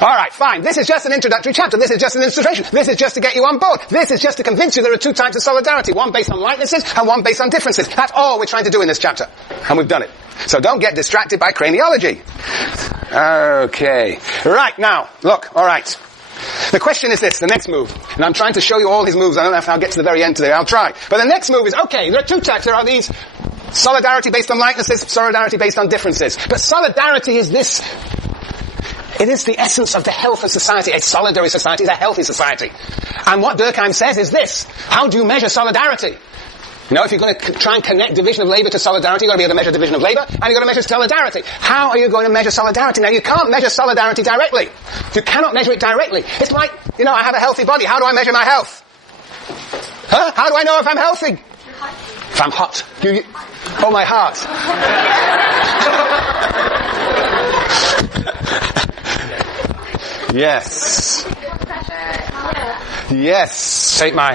All right, fine. This is just an introductory chapter. This is just an illustration. This is just to get you on board. This is just to convince you there are two types of solidarity. One based on likenesses and one based on differences. That's all we're trying to do in this chapter. And we've done it. So don't get distracted by craniology. Okay. Right, now, look, all right. The question is this, the next move. And I'm trying to show you all his moves. I don't know if I'll get to the very end today. I'll try. But the next move is, okay, there are two types. There are these solidarity based on likenesses, solidarity based on differences. But solidarity is this. It is the essence of the health of society. A solidary society is a healthy society. And what Durkheim says is this. How do you measure solidarity? You know, if you're going to try and connect division of labour to solidarity, you've got to be able to measure division of labour, and you've got to measure solidarity. How are you going to measure solidarity? Now, you can't measure solidarity directly. You cannot measure it directly. It's like, you know, I have a healthy body. How do I measure my health? Huh? How do I know if I'm healthy? If I'm hot. Oh, my heart. Yes. Yes. Take my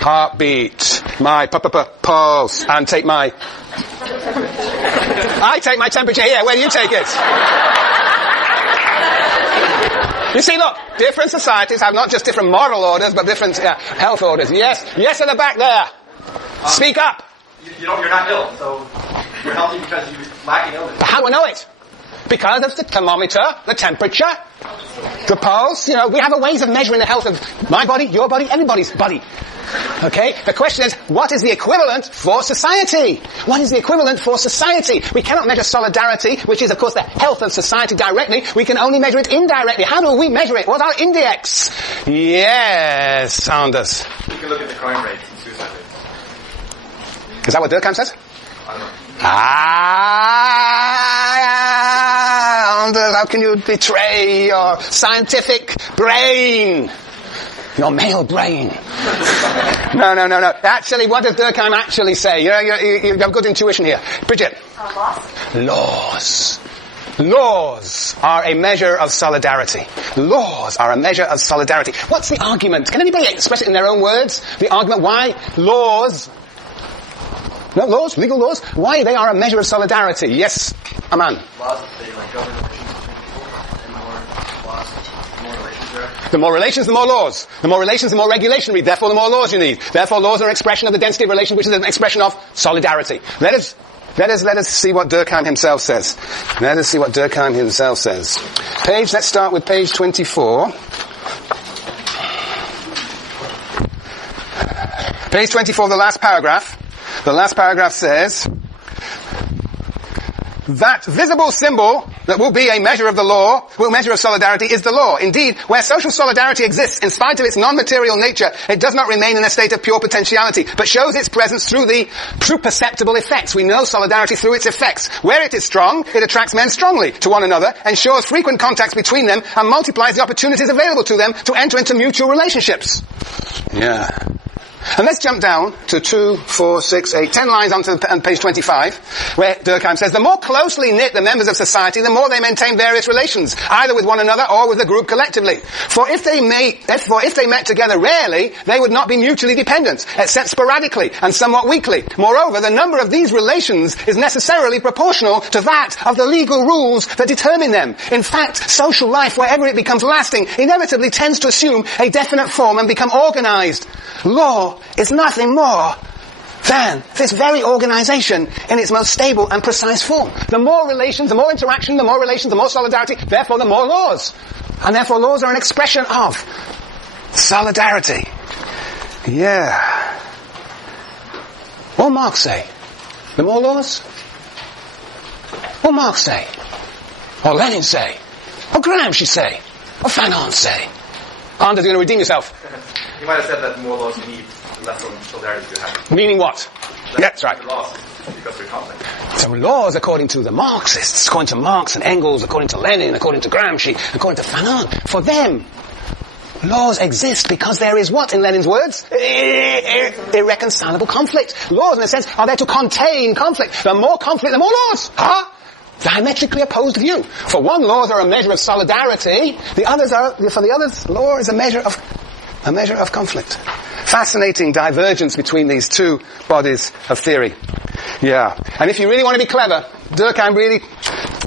heartbeat, my pulse, and take my... I take my temperature here. Where do you take it? You see, look, different societies have not just different moral orders, but different health orders. Yes. Yes, at the back there. Speak up. You're not ill, so you're healthy because you lack illness. But how do I know it? Because of the thermometer, the temperature, the pulse. You know, we have a ways of measuring the health of my body, your body, everybody's body. Okay? The question is, what is the equivalent for society? What is the equivalent for society? We cannot measure solidarity, which is, of course, the health of society directly. We can only measure it indirectly. How do we measure it? What are index? Yes, Anders. You can look at the crime rates and suicide rates. Is that what Durkheim says? I don't know. Anders, how can you betray your scientific brain? Your male brain. No. Actually, what does Durkheim actually say? You have good intuition here. Bridget. Laws. Laws are a measure of solidarity. Laws are a measure of solidarity. What's the argument? Can anybody express it in their own words? The argument why laws... No, laws, legal laws. Why they are a measure of solidarity? Yes, Aman. Laws, they like govern relations between people, and more laws, the more relations there are. The more relations, the more laws. The more relations, the more regulation you need. Therefore, the more laws you need. Therefore, laws are an expression of the density of relations, which is an expression of solidarity. Let us see what Durkheim himself says. Let us see what Durkheim himself says. Let's start with page 24. Page 24, the last paragraph. The last paragraph says, that visible symbol that will be a measure of the law, measure of solidarity, is the law. Indeed, where social solidarity exists, in spite of its non-material nature, it does not remain in a state of pure potentiality, but shows its presence through perceptible effects. We know solidarity through its effects. Where it is strong, it attracts men strongly to one another, ensures frequent contacts between them, and multiplies the opportunities available to them to enter into mutual relationships. Yeah. And let's jump down to 2, 4, 6, 8, 10 lines onto page 25, where Durkheim says, the more closely knit the members of society, the more they maintain various relations, either with one another or with the group collectively. For if they met together rarely, they would not be mutually dependent, except sporadically and somewhat weakly. Moreover, the number of these relations is necessarily proportional to that of the legal rules that determine them. In fact, social life, wherever it becomes lasting, inevitably tends to assume a definite form and become organized. Law is nothing more than this very organization in its most stable and precise form. The more relations, the more interaction, the more relations, the more solidarity, therefore the more laws. And therefore laws are an expression of solidarity. Yeah. What Marx say? The more laws? What Marx say? Or Lenin say? Or Gramsci say? Or Fanon say? Anders, you're going to redeem yourself. You might have said that the more laws you need, the less solidarity you have. Meaning what? That's right. Laws, because they're complex. So laws, according to the Marxists, according to Marx and Engels, according to Lenin, according to Gramsci, according to Fanon, for them, laws exist because there is what, in Lenin's words? Irreconcilable conflict. Laws, in a sense, are there to contain conflict. The more conflict, the more laws. Huh? Diametrically opposed view. For one, laws are a measure of solidarity. For the others, law is a measure of conflict. Fascinating divergence between these two bodies of theory. Yeah. And if you really want to be clever, Durkheim really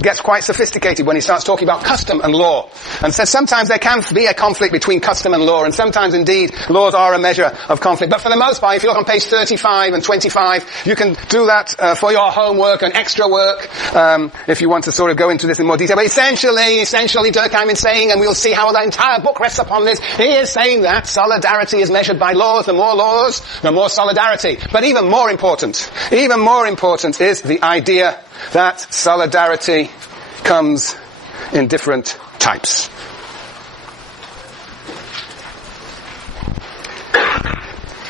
gets quite sophisticated when he starts talking about custom and law. And says sometimes there can be a conflict between custom and law, and sometimes indeed laws are a measure of conflict. But for the most part, if you look on page 35 and 25, you can do that for your homework and extra work, if you want to sort of go into this in more detail. But essentially Durkheim is saying, and we'll see how the entire book rests upon this, he is saying that solidarity is measured by laws. The more laws, the more solidarity. But even more important is the idea that solidarity comes in different types.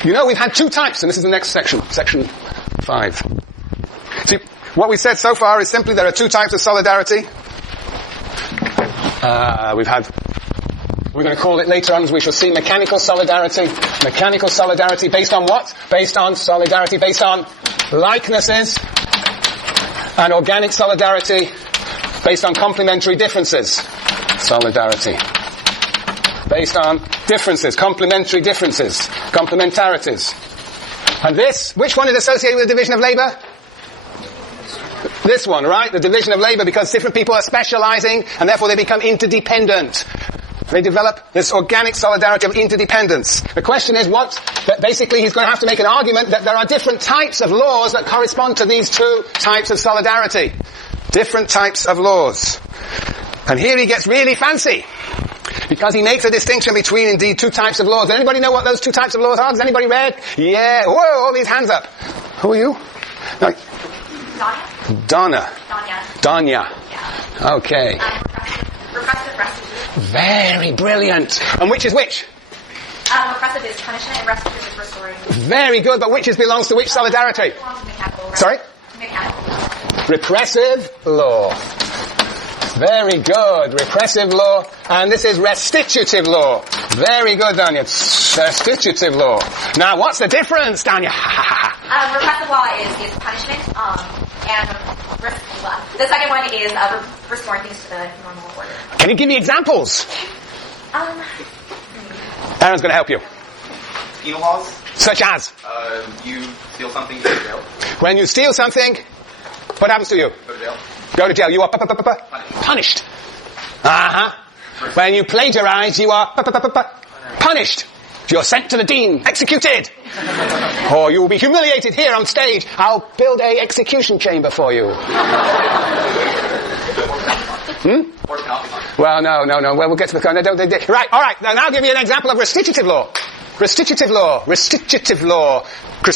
You know, we've had two types, and this is the next section 5. See, what we said so far is simply there are two types of solidarity. We're going to call it later on, as we shall see, mechanical solidarity. Mechanical solidarity based on what? Based on solidarity, based on likenesses. And organic solidarity based on complementary differences. Solidarity based on differences, complementary differences, complementarities. And this, which one is associated with the division of labour? This one, right? The division of labour, because different people are specialising and therefore they become interdependent. They develop this organic solidarity of interdependence. The question is basically he's going to have to make an argument that there are different types of laws that correspond to these two types of solidarity. Different types of laws. And here he gets really fancy. Because he makes a distinction between indeed two types of laws. Does anybody know what those two types of laws are? Does anybody read? Yeah. Whoa, all these hands up. Who are you? No. Donna. Danya. Yeah. Okay. Repressive restitution. Very brilliant. And which is which? Repressive is punishment and restitution is restoring. Very good, but which belongs to which solidarity? Belongs to mechanical. Sorry? Mechanical. Repressive law. Very good. Repressive law. And this is restitutive law. Very good, Danya. Restitutive law. Now, what's the difference, Danya? Repressive law is punishment, and the second one is restoring things to the normal order. Can you give me examples? Aaron's going to help you. Penal laws. Such as? You steal something, you go to jail. When you steal something, what happens to you? Go to jail. Go to jail. You are punished. When you plagiarize, you are punished. You're sent to the dean, executed. Or you will be humiliated here on stage. I'll build a execution chamber for you. Well, no. Well, we'll get to the... Right, all right. Now I'll give you an example of restitutive law. Restitutive law. Like a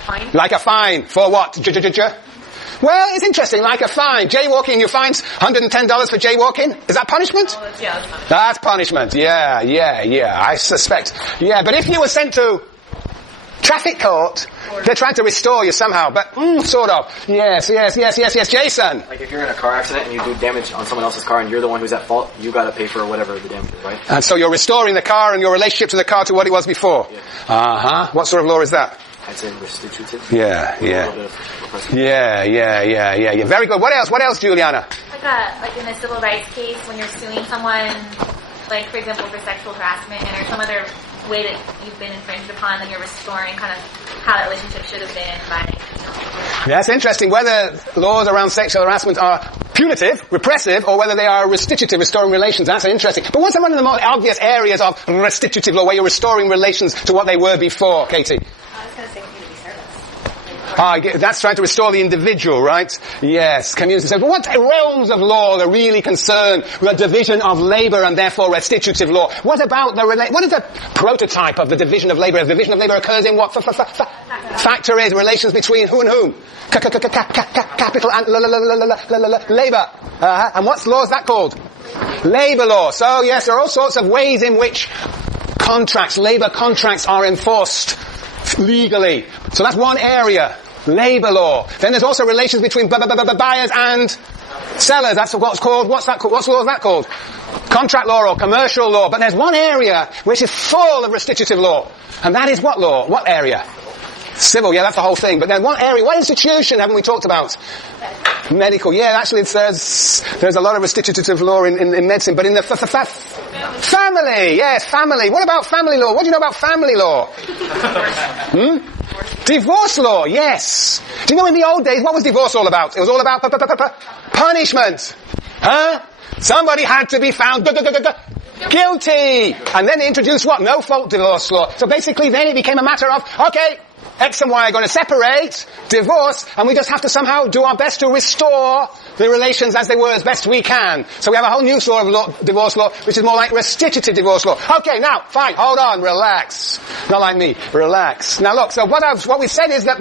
fine? Like a fine. For what? Well, it's interesting, like a fine. Jaywalking, you fine $110 for jaywalking. Is that punishment? Oh, yeah, that's punishment. Yeah, I suspect. Yeah, but if you were sent to traffic court, they're trying to restore you somehow, but sort of. Yes, Jason. Like if you're in a car accident and you do damage on someone else's car and you're the one who's at fault, you gotta pay for whatever the damage is, right? And so you're restoring the car and your relationship to the car to what it was before. Yeah. What sort of law is that? I'd say restitutive. Yeah. Very good. What else, Juliana? Like in a civil rights case, when you're suing someone, like for example for sexual harassment or some other way that you've been infringed upon, then you're restoring kind of how that relationship should have been by, That's interesting. Whether laws around sexual harassment are punitive, repressive, or whether they are restitutive, restoring relations. That's interesting. But what's one of the more obvious areas of restitutive law where you're restoring relations to what they were before, Katie? I was going to say community service. That's trying to restore the individual, right? Yes, community service. But what realms of law are really concerned with the division of labour and therefore restitutive law? What about what is the prototype of the division of labour? The division of labour occurs in what factories, relations between who and whom? Capital and labour. And what law is that called? Labour law. So yes, there are all sorts of ways in which labour contracts are enforced legally. So that's one area. Labour law. Then there's also relations between buyers and sellers. That's what's called, what law is that called? Contract law or commercial law. But there's one area which is full of restitutive law. And that is what law? What area? Civil, yeah, that's the whole thing. But then what area, what institution haven't we talked about? Medical, yeah, actually there's a lot of restitutive law in medicine, but in the family, yes, family. What about family law? What do you know about family law? Divorce law, yes. Do you know in the old days, what was divorce all about? It was all about punishment. Huh? Somebody had to be found guilty. And then they introduced what? No-fault divorce law. So basically then it became a matter of, okay, X and Y are going to separate, divorce, and we just have to somehow do our best to restore the relations as they were as best we can. So we have a whole new sort of divorce law, which is more like restitutive divorce law. Okay, now, fine, hold on, relax. Not like me, relax. Now look, so what we said is that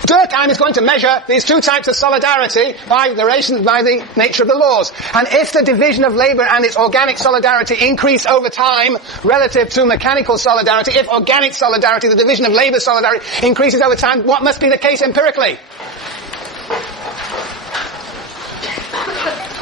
Durkheim is going to measure these two types of solidarity by the nature of the laws. And if the division of labor and its organic solidarity increase over time relative to mechanical solidarity, if organic solidarity, the division of labor solidarity, increases over time, what must be the case empirically?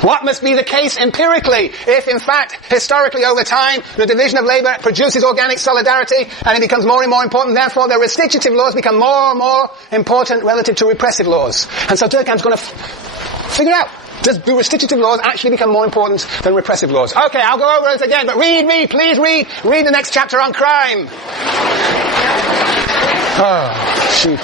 What must be the case empirically if, in fact, historically over time, the division of labor produces organic solidarity and it becomes more and more important, therefore the restitutive laws become more and more important relative to repressive laws. And so Durkheim's going to figure out, do restitutive laws actually become more important than repressive laws? Okay, I'll go over it again, but please read the next chapter on crime. Oh, shoot.